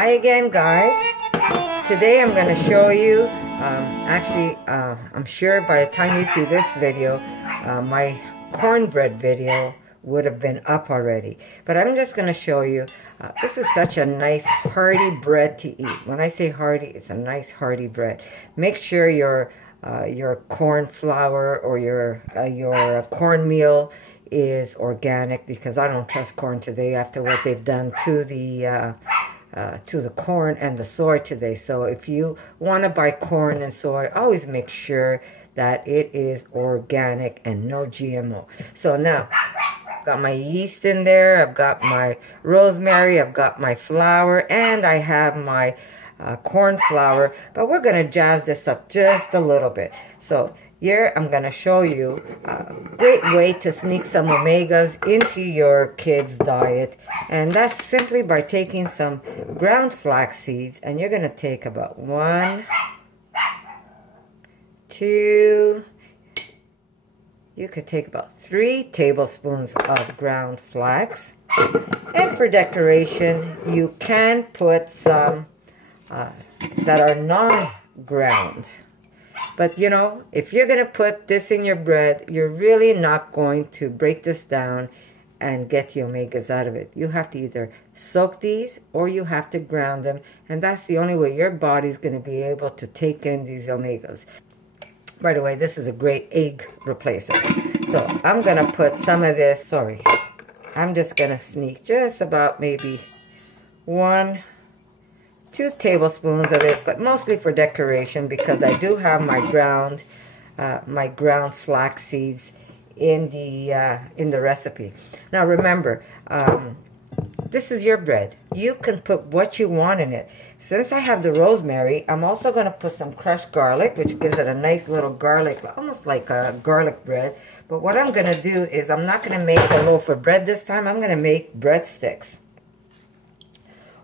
Hi again, guys. Today I'm going to show you, I'm sure by the time you see this video, my cornbread video would have been up already. But I'm just going to show you, this is such a nice hearty bread to eat. When I say hearty, it's a nice hearty bread. Make sure your corn flour or your cornmeal is organic, because I don't trust corn today after what they've done to the corn and the soy today. So if you want to buy corn and soy, always make sure that it is organic and no GMO. So now, I've got my yeast in there, I've got my rosemary, I've got my flour, and I have my corn flour, but we're going to jazz this up just a little bit. So here I'm going to show you a great way to sneak some omegas into your kids' diet, and that's simply by taking some ground flax seeds, and you're going to take about 1, 2, you could take about 3 tablespoons of ground flax, and for decoration you can put some that are non-ground. But you know, if you're going to put this in your bread, you're really not going to break this down and get the omegas out of it. You have to either soak these or you have to ground them, and that's the only way your body's going to be able to take in these omegas. By the way, this is a great egg replacer. So I'm going to put some of this, I'm just going to sneak just about maybe 1, 2 tablespoons of it, but mostly for decoration, because I do have my ground flax seeds in the recipe. Now remember, this is your bread. You can put what you want in it. Since I have the rosemary, I'm also going to put some crushed garlic, which gives it a nice little garlic, almost like a garlic bread. But what I'm going to do is I'm not going to make a loaf of bread this time. I'm going to make breadsticks,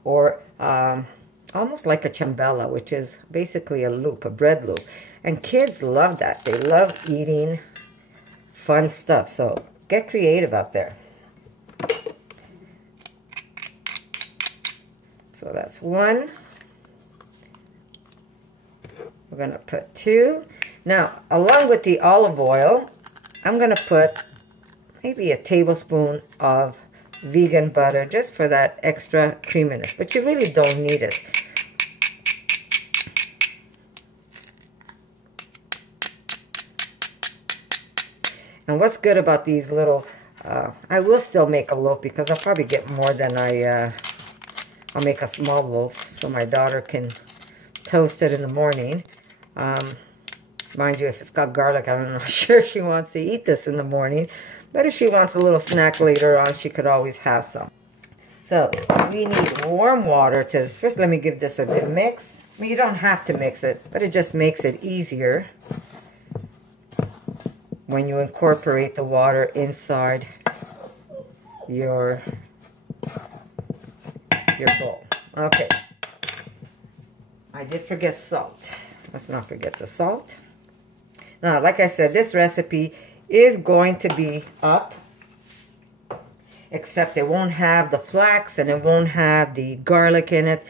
or almost like a ciambella, which is basically a loop, a bread loop. And kids love that. They love eating fun stuff. So get creative out there. So that's 1. We're going to put 2. Now, along with the olive oil, I'm going to put maybe a tablespoon of vegan butter, just for that extra creaminess. But you really don't need it. And what's good about these little, I will still make a loaf, because I'll probably get more than I'll make a small loaf so my daughter can toast it in the morning. Mind you, if it's got garlic, I'm not sure she wants to eat this in the morning. But if she wants a little snack later on, she could always have some. So we need warm water to this. First, let me give this a good mix. I mean, you don't have to mix it, but it just makes it easier when you incorporate the water inside your bowl. Okay. I did forget salt. Let's not forget the salt. Now, like I said, this recipe is going to be up, except it won't have the flax and it won't have the garlic in it.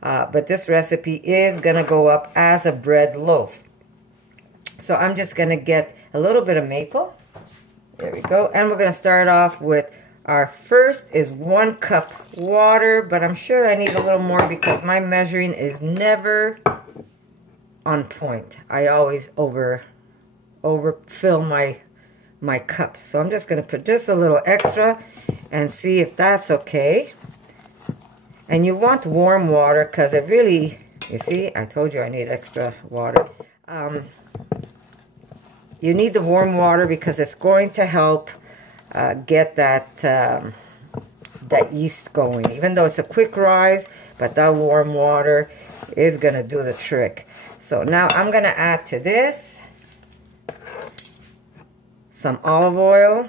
But this recipe is going to go up as a bread loaf. So I'm just going to get a little bit of maple. There we go. And we're going to start off with our first is 1 cup water, but I'm sure I need a little more because my measuring is never on point. I always overfill my cups. So I'm just going to put just a little extra and see if that's okay. And you want warm water, because it really, you see, I told you I need extra water. You need the warm water because it's going to help get that yeast going. Even though it's a quick rise, but that warm water is going to do the trick. So now I'm going to add to this some olive oil.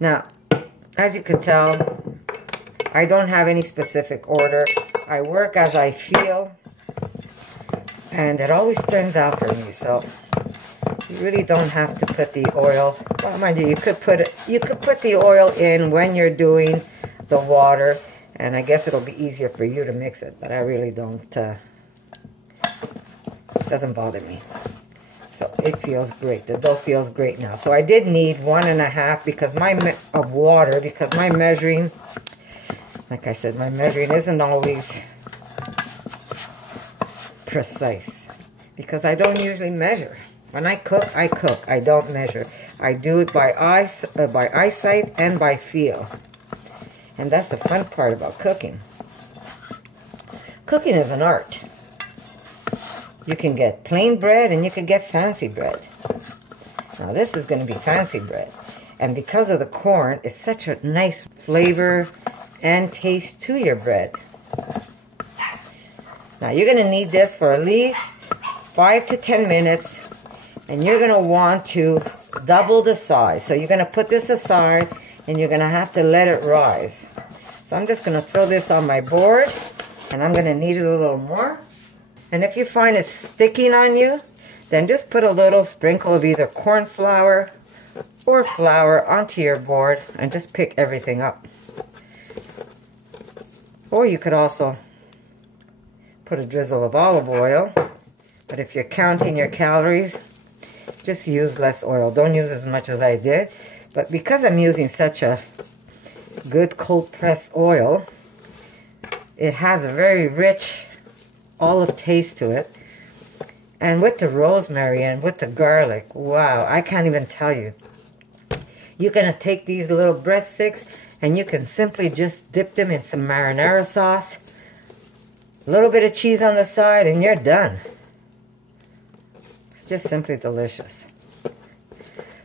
Now, as you can tell, I don't have any specific order. I work as I feel, and it always turns out for me. So You really don't have to put the oil. Well, mind you, you could put the oil in when you're doing the water, and I guess it'll be easier for you to mix it, but I really don't. It doesn't bother me. So it feels great. The dough feels great now. So I did need 1.5 because of water, because my measuring, like I said, my measuring isn't always precise, because I don't usually measure. When I cook, I cook. I don't measure. I do it by eyesight and by feel. And that's the fun part about cooking. Cooking is an art. You can get plain bread and you can get fancy bread. Now this is going to be fancy bread. And because of the corn, it's such a nice flavor and taste to your bread. Now you're going to need this for at least 5 to 10 minutes. And you're going to want to double the size. So you're going to put this aside and you're going to have to let it rise. So I'm just going to throw this on my board, and I'm going to knead it a little more. And if you find it sticking on you, then just put a little sprinkle of either corn flour or flour onto your board and just pick everything up. Or you could also put a drizzle of olive oil. But if you're counting your calories, just use less oil. Don't use as much as I did. But because I'm using such a good cold pressed oil, it has a very rich olive taste to it. And with the rosemary and with the garlic, wow, I can't even tell you. You're going to take these little breadsticks and you can simply just dip them in some marinara sauce, a little bit of cheese on the side, and you're done. It's just simply delicious.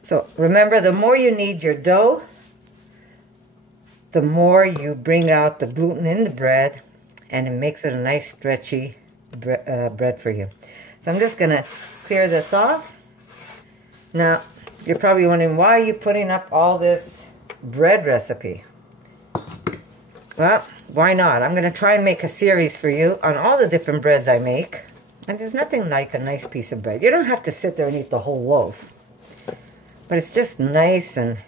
So remember, the more you knead your dough, the more you bring out the gluten in the bread, and it makes it a nice stretchy bread for you. So I'm just going to clear this off. Now, you're probably wondering, why are you putting up all this bread recipe? Well, why not? I'm going to try and make a series for you on all the different breads I make. And there's nothing like a nice piece of bread. You don't have to sit there and eat the whole loaf. But it's just nice and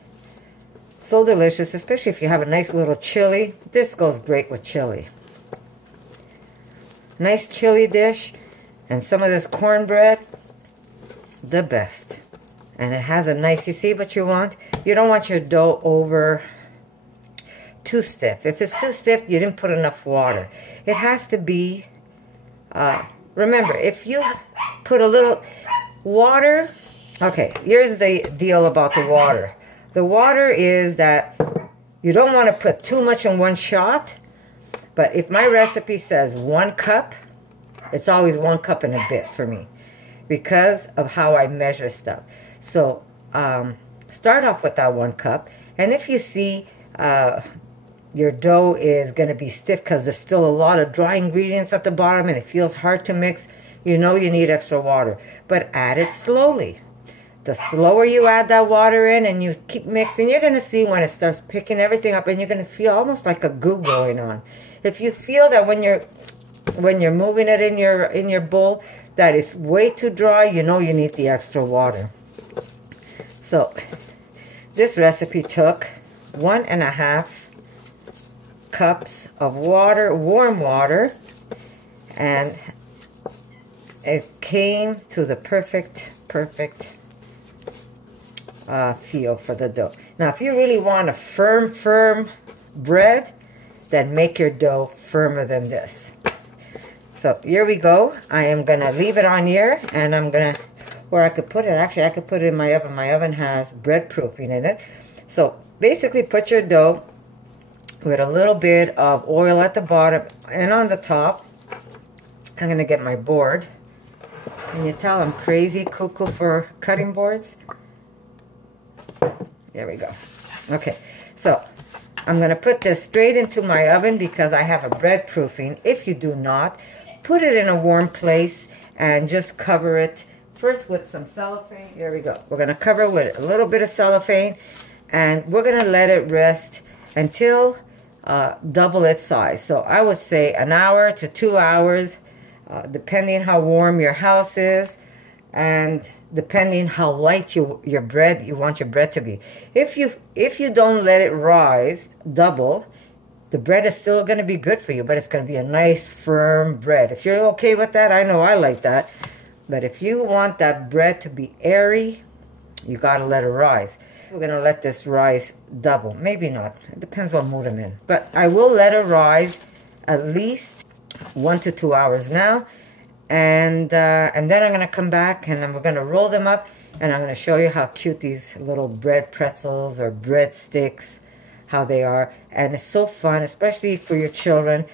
so delicious, especially if you have a nice little chili. This goes great with chili. Nice chili dish and some of this cornbread, the best. And it has a nice, you see what you want? You don't want your dough over too stiff. If it's too stiff, you didn't put enough water. It has to be, remember, if you put a little water, okay, here's the deal about the water. The water is that you don't want to put too much in one shot, but if my recipe says 1 cup, it's always 1 cup and a bit for me because of how I measure stuff. So start off with that 1 cup, and if you see your dough is going to be stiff because there's still a lot of dry ingredients at the bottom and it feels hard to mix, you know you need extra water. But add it slowly. The slower you add that water in and you keep mixing, you're going to see when it starts picking everything up, and you're going to feel almost like a goo going on. If you feel that when you're moving it in your bowl that it's way too dry, you know you need the extra water. So this recipe took 1.5 cups of water, warm water, and it came to the perfect feel for the dough. Now, if you really want a firm bread, then make your dough firmer than this. So here we go. I am going to leave it on here, and I'm going to, or I could put it, actually I could put it in my oven. My oven has bread proofing in it. So basically put your dough with a little bit of oil at the bottom and on the top. I'm going to get my board. Can you tell I'm crazy cuckoo for cutting boards? There we go. Okay, so I'm going to put this straight into my oven because I have a bread proofing. If you do not, put it in a warm place and just cover it first with some cellophane. Here we go. We're going to cover it with a little bit of cellophane, and we're going to let it rest until double its size. So I would say 1 hour to 2 hours, depending how warm your house is. and depending how light you want your bread to be. If you don't let it rise double, the bread is still going to be good for you, but it's going to be a nice firm bread. If you're okay with that, I know I like that. But if you want that bread to be airy, you got to let it rise. We're going to let this rise double. Maybe not. It depends what mood I'm in. But I will let it rise at least 1 to 2 hours now. And then I'm going to come back and then we're going to roll them up. And I'm going to show you how cute these little bread pretzels or bread sticks, how they are. And it's so fun, especially for your children,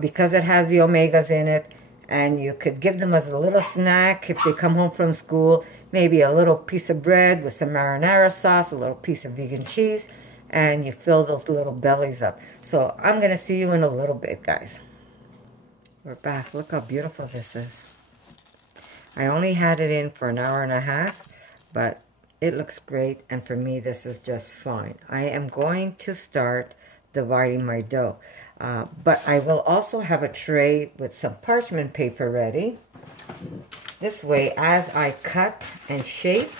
because it has the omegas in it. And you could give them as a little snack if they come home from school. Maybe a little piece of bread with some marinara sauce, a little piece of vegan cheese, and you fill those little bellies up. So I'm going to see you in a little bit, guys. We're back. Look how beautiful this is. I only had it in for an hour and a half, but it looks great, and for me this is just fine. I am going to start dividing my dough. But I will also have a tray with some parchment paper ready. This way, as I cut and shape,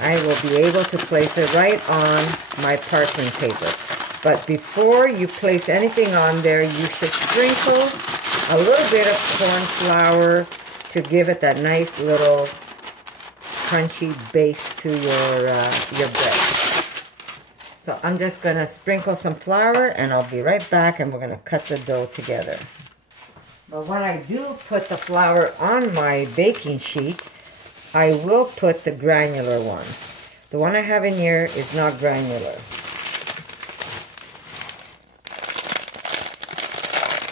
I will be able to place it right on my parchment paper. But before you place anything on there, you should sprinkle a little bit of corn flour to give it that nice little crunchy base to your bread. So I'm just going to sprinkle some flour and I'll be right back and we're going to cut the dough together. But when I do put the flour on my baking sheet, I will put the granular one. The one I have in here is not granular.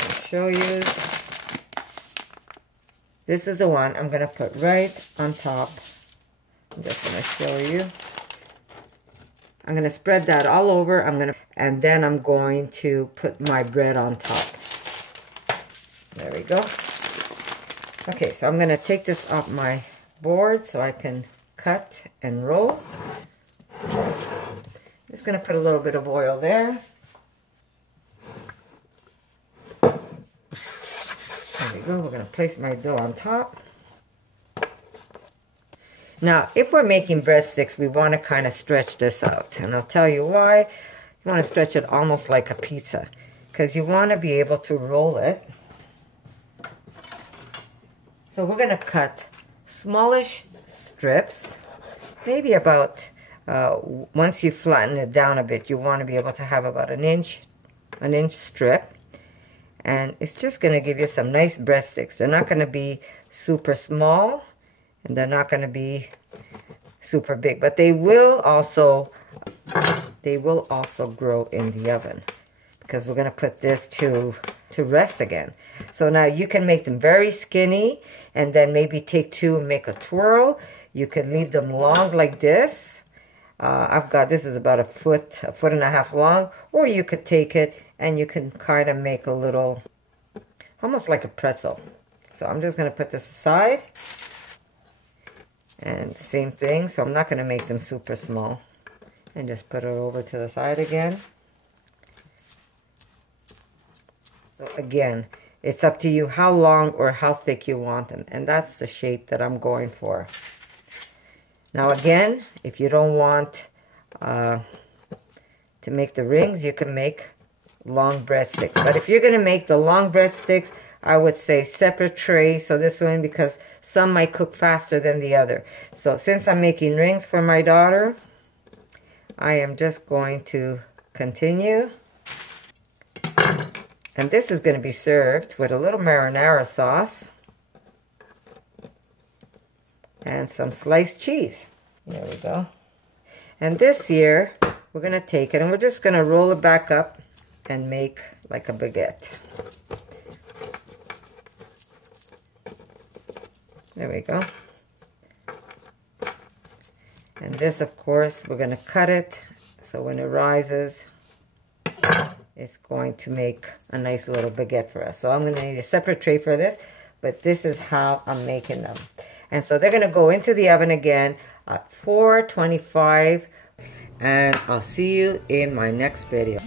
I'll show you. This is the one I'm going to put right on top. I'm just going to show you. I'm going to spread that all over, and then I'm going to put my bread on top. There we go. Okay, so I'm going to take this off my board so I can cut and roll. Just going to put a little bit of oil there. There we go. We're going to place my dough on top. Now, if we're making breadsticks, we want to kind of stretch this out. And I'll tell you why. You want to stretch it almost like a pizza, because you want to be able to roll it. So we're going to cut smallish strips, maybe about, once you flatten it down a bit, you want to be able to have about an inch strip. And it's just going to give you some nice breadsticks. They're not going to be super small, and they're not going to be super big, but they will also grow in the oven, because we're going to put this to rest again. So now you can make them very skinny and then maybe take two and make a twirl. You can leave them long like this. This is about a foot and a half long, or you could take it and you can kind of make a little, almost like a pretzel. So I'm just going to put this aside. And same thing, so I'm not going to make them super small. And just put it over to the side again. So again, it's up to you how long or how thick you want them. And that's the shape that I'm going for. Now again, if you don't want to make the rings, you can make long breadsticks. But if you're going to make the long breadsticks, I would say separate tray. So this one, because some might cook faster than the other. So since I'm making rings for my daughter, I am just going to continue. And this is going to be served with a little marinara sauce and some sliced cheese. There we go. And this here, we're going to take it and we're just going to roll it back up and make like a baguette. There we go. And this, of course, we're going to cut it so when it rises, it's going to make a nice little baguette for us. So I'm going to need a separate tray for this, but this is how I'm making them. And so they're going to go into the oven again at 425, and I'll see you in my next video.